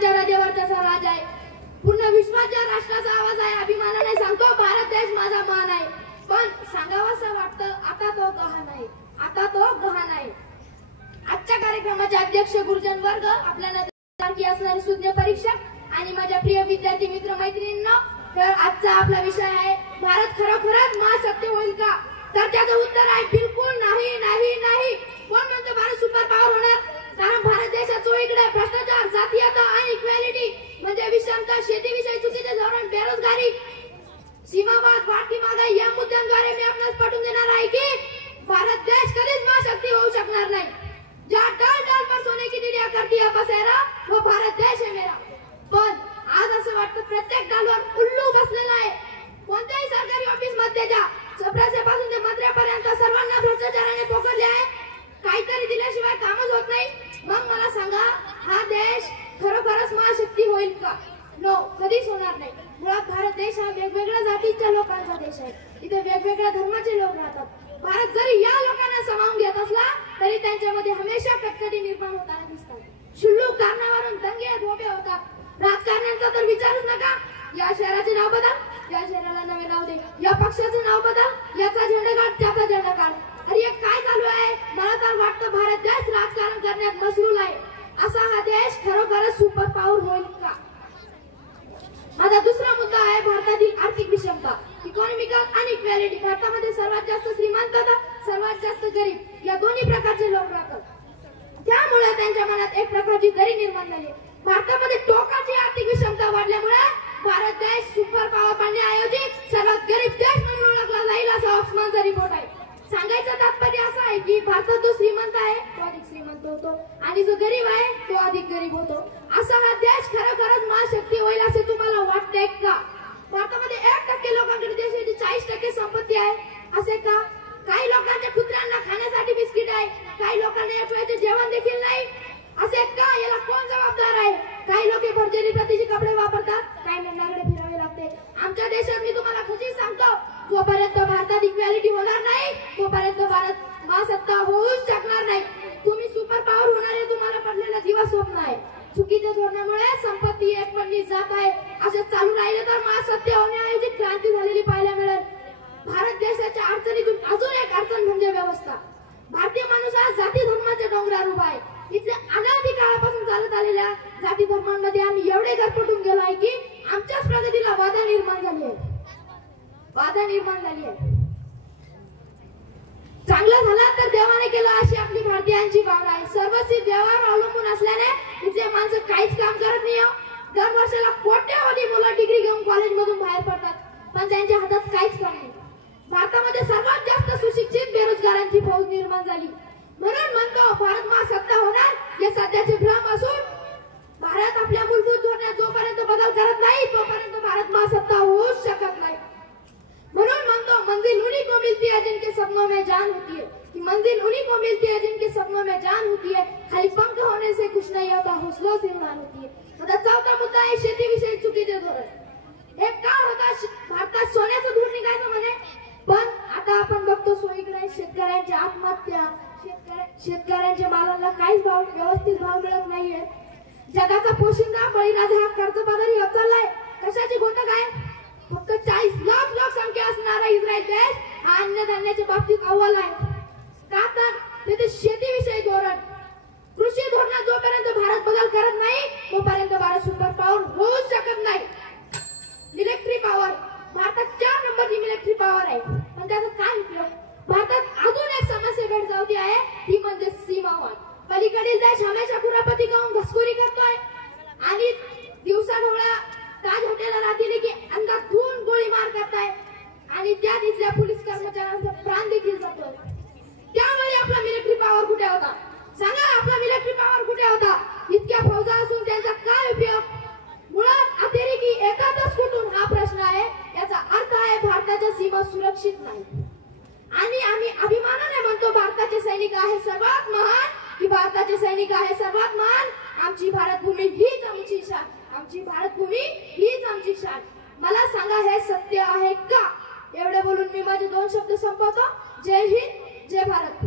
महाराजांच्या रजेवरचा राज आहे, पूर्ण विश्वाच्या राष्ट्राचा आवाज आहे. अभिमानाने सांगतो भारत देश माझा मान आहे. पण सांगावंसं वाटतं आता तो गहाण आहे, आता तो गहाण आहे. आजच्या कार्यक्रमाचे अध्यक्ष गुरुजन वर्ग, आपल्याला सारखी असणारी सुज्ञ परीक्षक आणि माझ्या प्रिय विद्यार्थी मित्र मैत्रिणींना, तर आजचा आपला विषय आहे भारत खरोखरच महाशक्ती होईल का? तर त्याचं उत्तर आहे बिलकुल नाही, नाही, नाही. कोण म्हणतो भारत सुपर पॉवर होणार? कारण भारत देशात चोहीकडे भ्रष्टाचार, जातीयता आणि इक्वॅलिटी म्हणजे विषमता, शेतीविषयी चुकीचे धोरण, बेरोजगारी, सीमावाद, वाढती महागाई या मुद्द्यांद्वारे मी आपणास पटवून देणार आहे की भारत देश कधीच महाशक्ती होऊ शकणार नाही. ज्या डाल डाल पर सोने की चिड़िया करती है बसेरा, वो भारत देश है मेरा. पण आज असं वाटतं प्रत्येक डालवर उल्लू बसलेला आहे. कोणत्याही सरकारी ऑफिस मध्ये जा, चपरासीपासून ते मंत्र्यापर्यंत सर्वांना भ्रष्टाचाराने पोखरले आहे. काहीतरी दिल्याशिवाय कामच होत नाही. मग मला सांगा, हा देश खरोखरच महाशक्ती होईल का? नो, कधीच होणार नाही. मुळात भारत देश हा वेगवेगळ्या जातीच्या लोकांचा देश आहे. इथे वेगवेगळ्या धर्माचे लोक राहतात. भारत जरी या लोकांना सामावून घेत असला तरी त्यांच्यामध्ये हमेशा कटकटी निर्माण होताना दिसतात. क्षुल्लक कारणावरून दंगे धोबे होतात. राजकारण्यांचा तर विचारूच नका. या शहराचे नाव बदल, या शहराला नवे नाव दे, या पक्षाचे नाव बदल, याचा झेंडा काढ, त्याचा झेंडा काढ. अरे हे काय चालू आहे? मला तर वाटतं भारत देश राजकारण करण्यात मशगूल आहे. असा हा देश खरोखरच सुपर पॉवर होईल का? माझा दुसरा मुद्दा आहे भारतातील आर्थिक विषमता, इकॉनॉमिकल अनइक्वॅलिटी. भारतामध्ये सर्वात जास्त श्रीमंत, सर्वात जास्त गरीब या दोन्ही प्रकारचे लोक राहतात. त्यामुळे त्यांच्या मनात एक प्रकारची दरी निर्माण झाली. भारतामध्ये टोकाची आर्थिक विषमता वाढल्यामुळे भारत देश सुपर पॉवर बनण्याऐवजी सर्वात गरीब देश म्हणून ओळखला जाईल, असा ऑक्सफर्मचा रिपोर्ट आहे. सांगायचं तात्पर्य असं आहे की भारतात जो श्रीमंत आहे तो अधिक श्रीमंत होतो आणि जो गरीब आहे तो अधिक गरीब होतो. असा हा देश खरोखरच महाशक्ती होईल असे तुम्हाला वाटते का? भारतामध्ये 1% लोकांकडे देशाची 40% संपत्ती आहे. असे का? काही लोकांच्या कुत्र्यांना खाण्यासाठी बिस्किट आहे, काही लोकांना एक वेळचे जेवण देखील नाही. असे का? याला कोण जबाबदार आहे? काही लोक भरजरी प्रतीचे कपडे वापरतात, काही नन्नाकडे फिरावे लागते. आमच्या देशात मी तुम्हाला खचित सांगतो, जोपर्यंत भारतात इक्वॅलिटी होणार नाही तोपर्यंत भारत महासत्ता होऊच शकणार नाही. तुम्ही सुपर पॉवर होणार आहे तुम्हाला पडलेला दिवा स्वप्न आहे. चुकीच्या धोरणामुळे संपत्ती एक बनली जात आहे. असे चालू राहिले तर महासत्ता होण्याऐवजी क्रांती झालेली पाहायला मिळेल. भारत देशाच्या अडचणीतून अजून एक अडचण म्हणजे व्यवस्था. भारतीय माणूस हा जाती धर्माच्या डोंगरावर उभा आहे. इथल्या अनादी काळापासून चालत आलेल्या जाती धर्मांमध्ये आम्ही एवढे घरपटून गेलो आहे की आमच्याच प्रगतीला बाधा निर्माण झाली आहे. चांगलं झालं तर देवाने केलं अशी आपली भारतीयांची भावना आहे. सर्वस्वी देवावर अवलंबून असल्याने इथले माणसं काहीच काम करत नाही. दर वर्षाला कोट्यावधी मुलं डिग्री घेऊन कॉलेजमधून बाहेर पडतात, पण त्यांच्या हातात काहीच काम नाही. भारतामध्ये सर्वात जास्त सुशिक्षित बेरोजगारांची फौज निर्माण झाली. म्हणून म्हणतो भारत महासत्ता होणार हे सध्याचे भ्रम असून भारत आपल्या मूलभूत धोरणात जोपर्यंत बदल करत नाही तोपर्यंत भारत महासत्ता होऊच शकत नाही. म्हणून म्हणतो मंजिल उन्हीं को मिलती है जिनके सपनों में जान होती है, कि मंजिल उन्हीं को मिलती है जिनके सपनों में जान होती है. खाली पंख होने से कुछ नहीं होता, हौसलों से उड़ान होती है. आता चौथा मुद्दा आहे शेतीविषयी चुकीचे धोरण. एक काळ होता भारतात सोन्याचं धूर निघायचं म्हणे, पण आता आपण बघतो सोयीकडे शेतकऱ्यांची आत्महत्या, शेतकऱ्यांच्या मालाला काहीच व्यवस्थित भाव मिळत नाहीये. जगाचा पोशिंदा बळीराजा हा कर्जबाजारी होत चाललाय. कशाची गोष्ट काय? फक्त 40 लाख लोकसंख्या असणारा इस्रायल देश हा अन्नधान्याच्या बाबतीत अव्वल आहे. का? तर तिथे शेतीविषयी धोरण, कृषी धोरणात जोपर्यंत भारत बदल करत नाही तोपर्यंत भारत सुपर पॉवर होऊच शकत नाही. मिलिटरी पॉवर, भारतात 4 नंबरची मिलिटरी पॉवर आहे, पण त्याचा काय उपयोग? भारतात अजून एक समस्या भेडसावती आहे, ती म्हणजे सीमावाद. पलीकडील देश हमेशा कुरापती गाऊन घसखोरी करतोय आणि दिवसा ढवळा ताज हॉटेलला रात्री की अंधाधुंद गोळी मार करताय आणि त्या तिथल्या पोलीस कर्मचाऱ्यांचा प्राण देखील जातोय. त्यामुळे आपला मिलिटरी पॉवर कुठे होता? सांगा, आपला मिलिटरी पॉवर कुठे होता? इतक्या फौजा असून त्यांचा काय उपयोग? मुळात अतिरेकी एकातच कुठून हा प्रश्न आहे. याचा अर्थ आहे भारताच्या सीमा सुरक्षित नाही. आणि आम्ही अभिमानाने म्हणतो भारताचे सैनिक आहे सर्वात महान, की भारताचे सैनिक आहे सर्वात महान. आमची भारतभूमी हीच आमची शान, आमची भारतभूमी हीच आमची शान. मला सांगा, हे सत्य आहे का? एवढे बोलून मी माझे 2 शब्द संपवतो. जय हिंद, जय भारत.